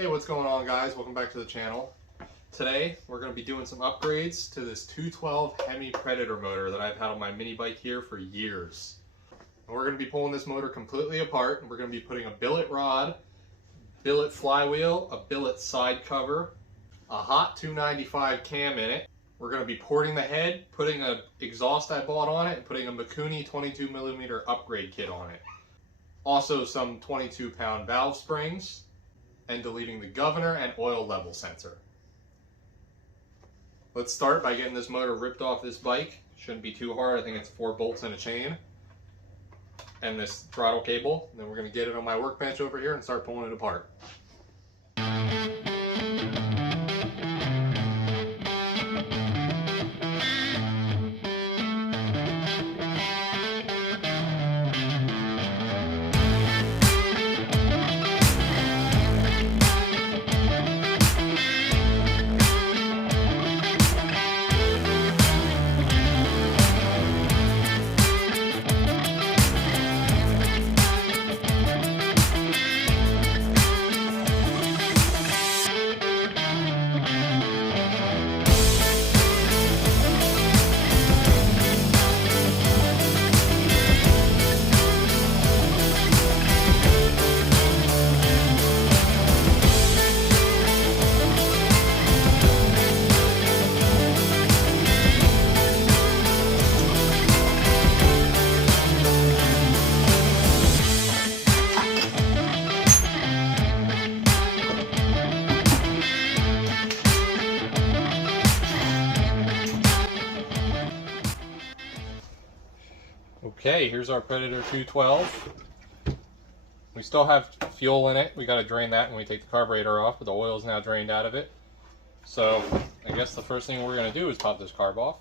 Hey, what's going on, guys? Welcome back to the channel. Today we're going to be doing some upgrades to this 212 Hemi Predator motor that I've had on my mini bike here for years. And we're going to be pulling this motor completely apart, and we're going to be putting a billet rod, billet flywheel, a billet side cover, a hot 295 cam in it. We're going to be porting the head, putting an exhaust I bought on it, and putting a Mikuni 22mm upgrade kit on it. Also some 22-pound valve springs, and deleting the governor and oil level sensor. Let's start by getting this motor ripped off this bike. Shouldn't be too hard. I think it's 4 bolts and a chain and this throttle cable. And then we're going to get it on my workbench over here and start pulling it apart. Okay, here's our Predator 212. We still have fuel in it. We got to drain that when we take the carburetor off, but the oil is now drained out of it. So I guess the first thing we're going to do is pop this carb off.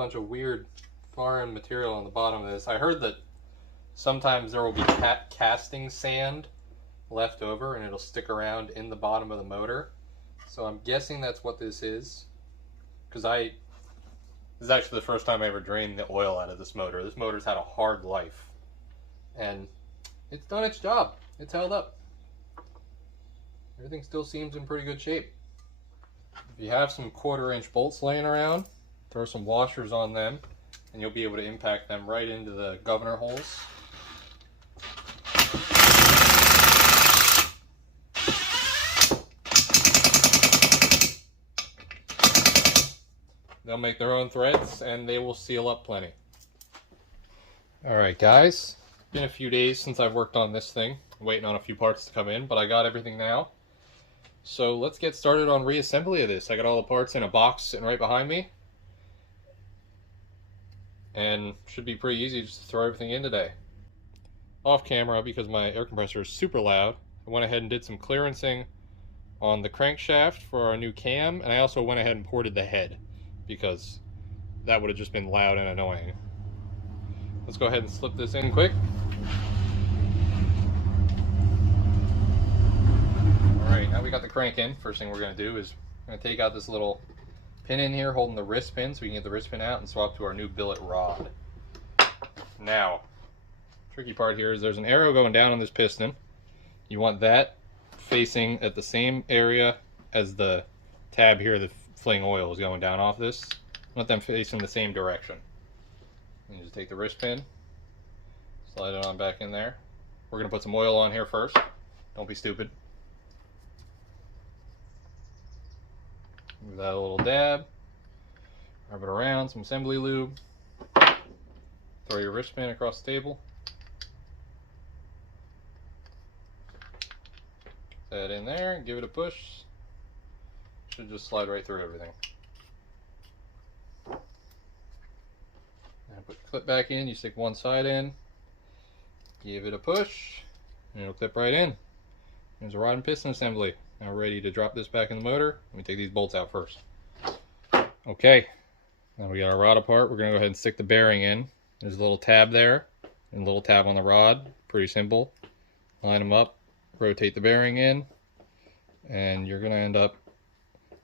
bunch of weird foreign material on the bottom of this. I heard that sometimes there will be casting sand left over and it'll stick around in the bottom of the motor. So I'm guessing that's what this is. Because this is actually the first time I ever drained the oil out of this motor. This motor's had a hard life. And it's done its job. It's held up. Everything still seems in pretty good shape. If you have some 1/4-inch bolts laying around, throw some washers on them and you'll be able to impact them right into the governor holes. They'll make their own threads and they will seal up plenty. Alright guys, it's been a few days since I've worked on this thing. I'm waiting on a few parts to come in, but I got everything now. So let's get started on reassembly of this. I got all the parts in a box sitting right behind me. And should be pretty easy just to throw everything in today. Off camera, because my air compressor is super loud, I went ahead and did some clearancing on the crankshaft for our new cam, and I also went ahead and ported the head, because that would have just been loud and annoying. Let's go ahead and slip this in quick. Alright, now we got the crank in. First thing we're going to do is we're going to take out this little pin in here holding the wrist pin so we can get the wrist pin out and swap to our new billet rod. Now, tricky part here is there's an arrow going down on this piston. You want that facing at the same area as the tab here, the fling oil is going down off this. Want them facing the same direction. You just take the wrist pin, slide it on back in there. We're going to put some oil on here first. Don't be stupid. Give that a little dab. Rub it around, some assembly lube. Throw your wrist pin across the table. Get that in there, give it a push. Should just slide right through everything. Now put the clip back in, you stick one side in, give it a push, and it'll clip right in. There's a rod and piston assembly. Now we're ready to drop this back in the motor. Let me take these bolts out first. Okay, now we got our rod apart. We're going to go ahead and stick the bearing in. There's a little tab there and a little tab on the rod. Pretty simple. Line them up, rotate the bearing in, and you're going to end up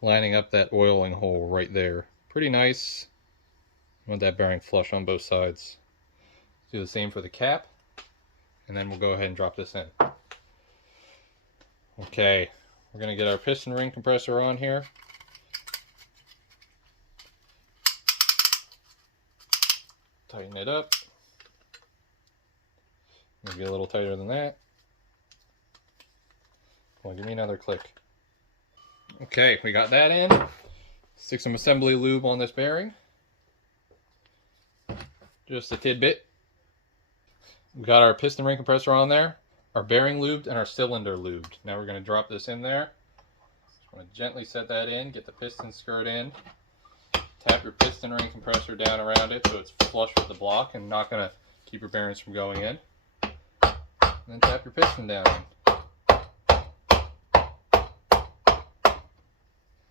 lining up that oiling hole right there. Pretty nice. You want that bearing flush on both sides. Do the same for the cap, and then we'll go ahead and drop this in. Okay, we're going to get our piston ring compressor on here. Tighten it up. Maybe a little tighter than that. Come on, give me another click. Okay, we got that in. Stick some assembly lube on this bearing. Just a tidbit. We got our piston ring compressor on there, our bearing lubed, and our cylinder lubed. Now we're going to drop this in there. Just want to gently set that in, get the piston skirt in. Tap your piston ring compressor down around it so it's flush with the block and not going to keep your bearings from going in. And then tap your piston down.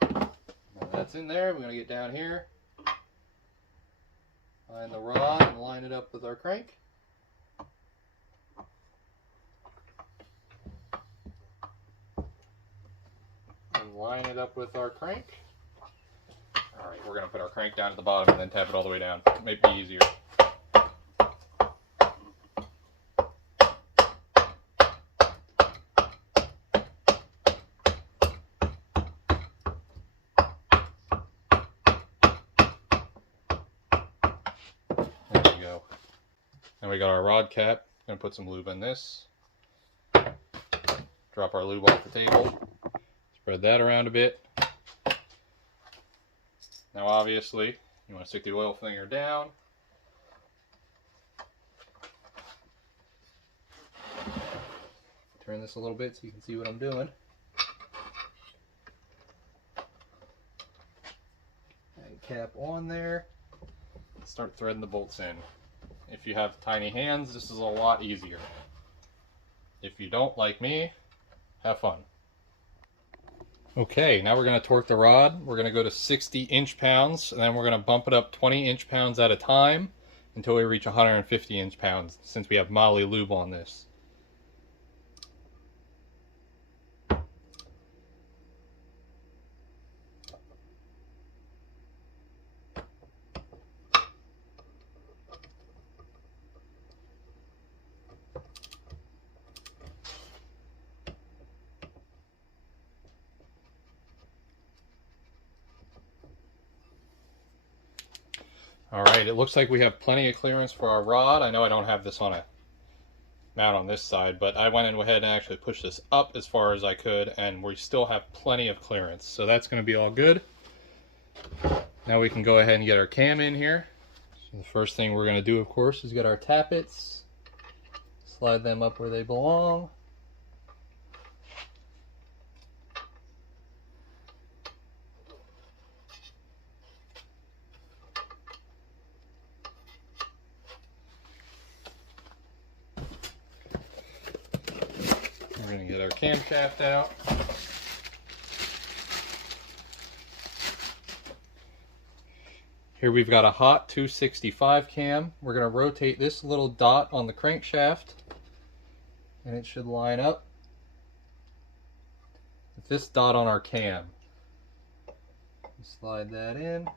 Now that's in there. We're going to get down here, line the rod and line it up with our crank. And line it up with our crank. Alright, we're going to put our crank down at the bottom and then tap it all the way down. It might be easier. There we go. Now we got our rod cap. Going to put some lube in this. Drop our lube off the table. Spread that around a bit. Now obviously, you want to stick the oil flinger down. Turn this a little bit so you can see what I'm doing. And cap on there. Start threading the bolts in. If you have tiny hands, this is a lot easier. If you don't, like me, have fun. Okay, now we're going to torque the rod. We're going to go to 60 inch-pounds, and then we're going to bump it up 20 inch-pounds at a time until we reach 150 inch-pounds, since we have moly lube on this. Alright, it looks like we have plenty of clearance for our rod. I know I don't have this on a mount on this side, but I went ahead and actually pushed this up as far as I could, and we still have plenty of clearance. So that's going to be all good. Now we can go ahead and get our cam in here. So the first thing we're going to do, of course, is get our tappets. Slide them up where they belong. We're going to get our camshaft out. Here we've got a hot 265 cam. We're going to rotate this little dot on the crankshaft, and it should line up with this dot on our cam. Slide that in.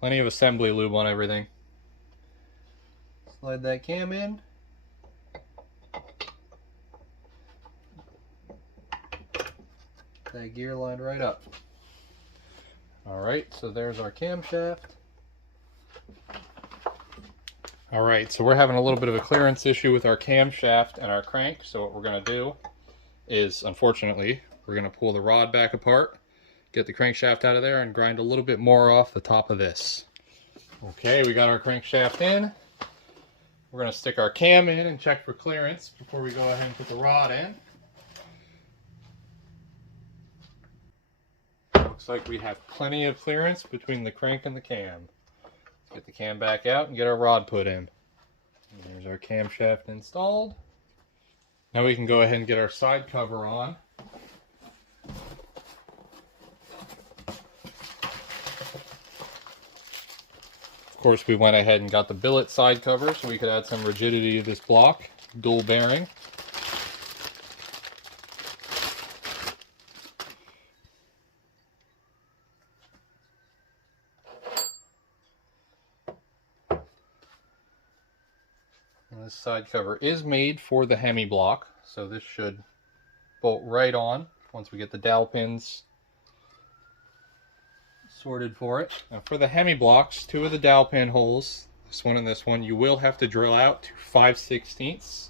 Plenty of assembly lube on everything. Slide that cam in. That gear lined right up. Alright, so there's our camshaft. Alright, so we're having a little bit of a clearance issue with our camshaft and our crank, so what we're going to do is, unfortunately, we're going to pull the rod back apart, get the crankshaft out of there, and grind a little bit more off the top of this. Okay, we got our crankshaft in. We're going to stick our cam in and check for clearance before we go ahead and put the rod in. Looks like we have plenty of clearance between the crank and the cam. Let's get the cam back out and get our rod put in. And there's our camshaft installed. Now we can go ahead and get our side cover on. Of course, we went ahead and got the billet side cover so we could add some rigidity to this block. Dual bearing. And this side cover is made for the Hemi block, so this should bolt right on once we get the dowel pins sorted for it. Now for the Hemi blocks, two of the dowel pin holes, this one and this one, you will have to drill out to 5/16.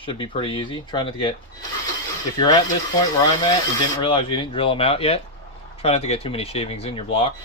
Should be pretty easy. Try not to get, if you're at this point where I'm at and didn't realize you didn't drill them out yet, try not to get too many shavings in your block.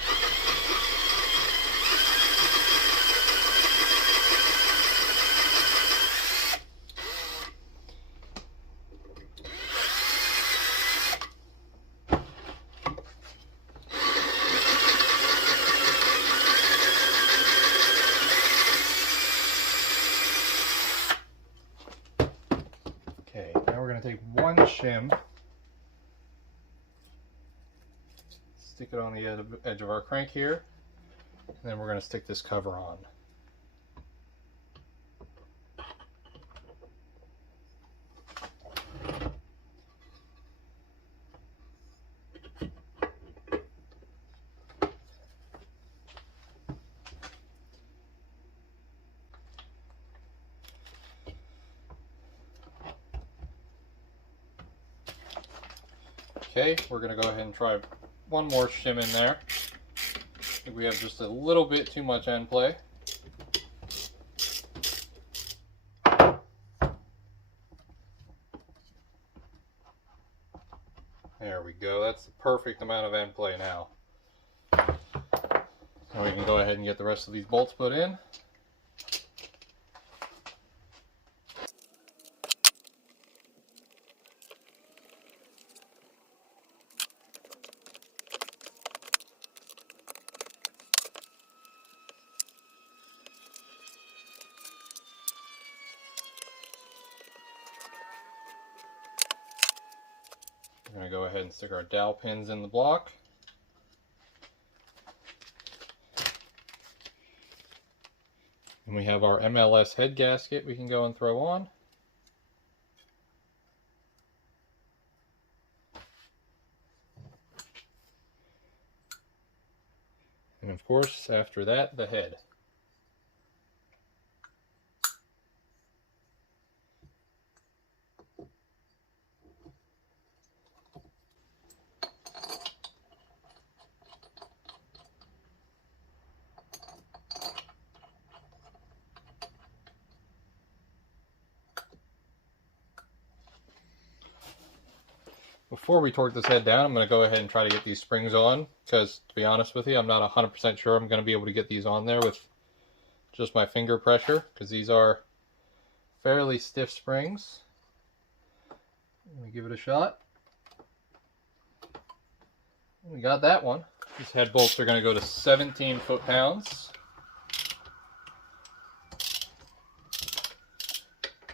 Okay, now we're going to take one shim, stick it on the edge of our crank here, and then we're going to stick this cover on. Okay, we're going to go ahead and try one more shim in there. I think we have just a little bit too much end play. There we go, that's the perfect amount of end play now. Now we can go ahead and get the rest of these bolts put in. ahead and stick our dowel pins in the block. And we have our MLS head gasket we can go and throw on. And of course, after that, the head. Before we torque this head down, I'm going to go ahead and try to get these springs on, because to be honest with you, I'm not 100% sure I'm going to be able to get these on there with just my finger pressure, because these are fairly stiff springs. Let me give it a shot. We got that one. These head bolts are going to go to 17 foot-pounds.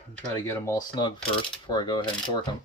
I'll try to get them all snug first before I go ahead and torque them.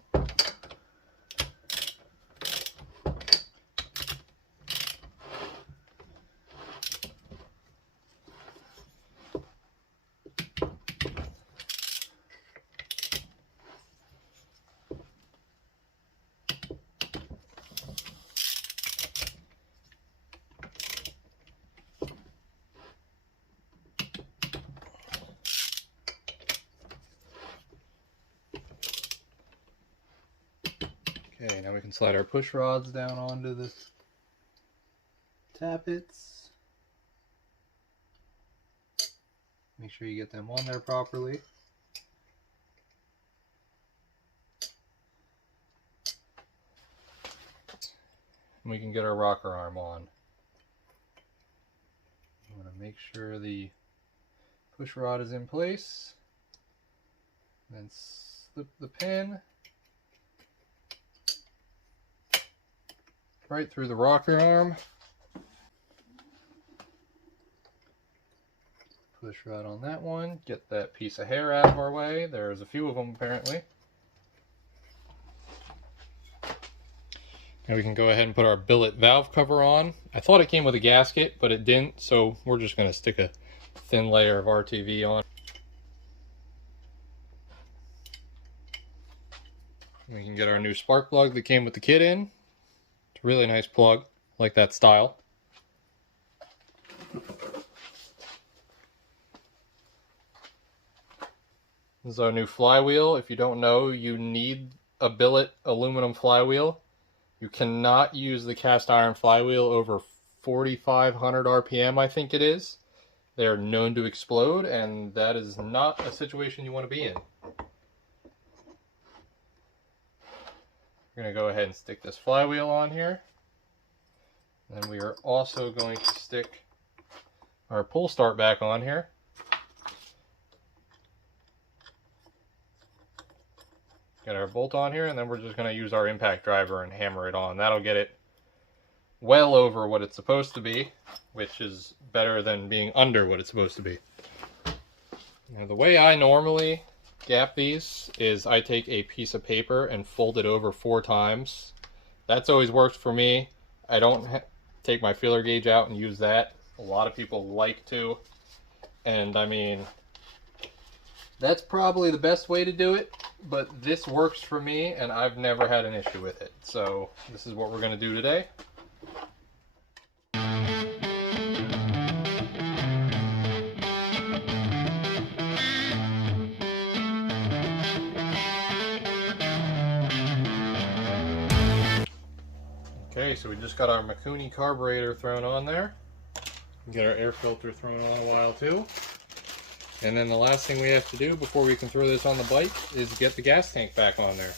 Okay, now we can slide our push rods down onto the tappets. Make sure you get them on there properly. And we can get our rocker arm on. I'm going to make sure the push rod is in place. Then slip the pin right through the rocker arm. Push rod on that one. Get that piece of hair out of our way. There's a few of them apparently. Now we can go ahead and put our billet valve cover on. I thought it came with a gasket, but it didn't, so we're just going to stick a thin layer of RTV on. We can get our new spark plug that came with the kit in. Really nice plug, I like that style. This is our new flywheel. If you don't know, you need a billet aluminum flywheel. You cannot use the cast iron flywheel over 4,500 RPM, I think it is. They're known to explode, and that is not a situation you want to be in. We're going to go ahead and stick this flywheel on here. And we are also going to stick our pull start back on here. Get our bolt on here, and then we're just going to use our impact driver and hammer it on. That'll get it well over what it's supposed to be, which is better than being under what it's supposed to be. Now, the way I normally gap these is I take a piece of paper and fold it over 4 times. That's always worked for me. I don't take my feeler gauge out and use that. A lot of people like to, and I mean, that's probably the best way to do it, but this works for me and I've never had an issue with it. So this is what we're going to do today. Okay, so we just got our Mikuni carburetor thrown on there. Get our air filter thrown on a while too. And then the last thing we have to do before we can throw this on the bike is get the gas tank back on there.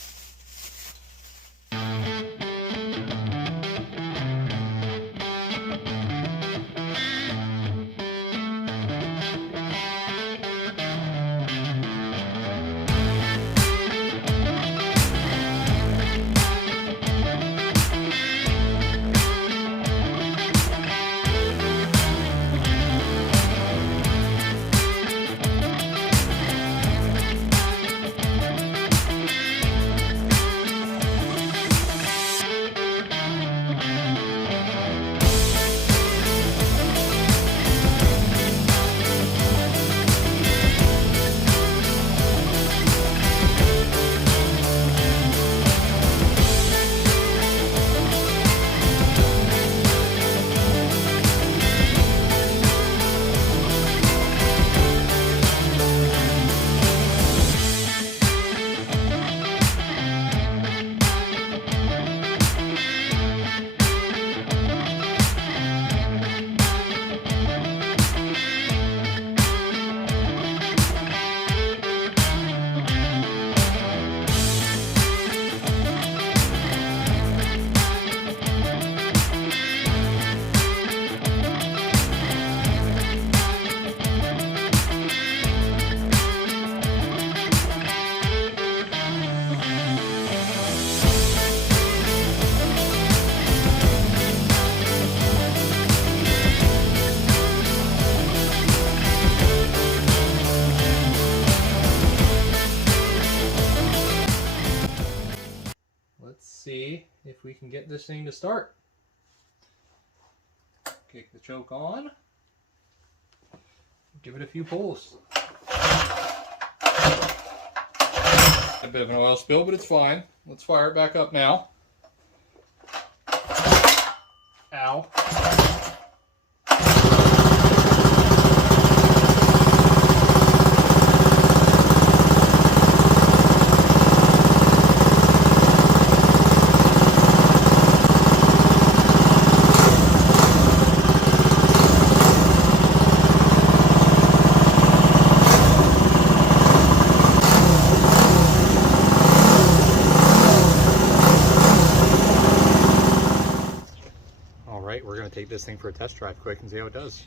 if we can get this thing to start. Kick the choke on. Give it a few pulls. A bit of an oil spill, but it's fine. Let's fire it back up now. Ow. All right, we're going to take this thing for a test drive quick and see how it does.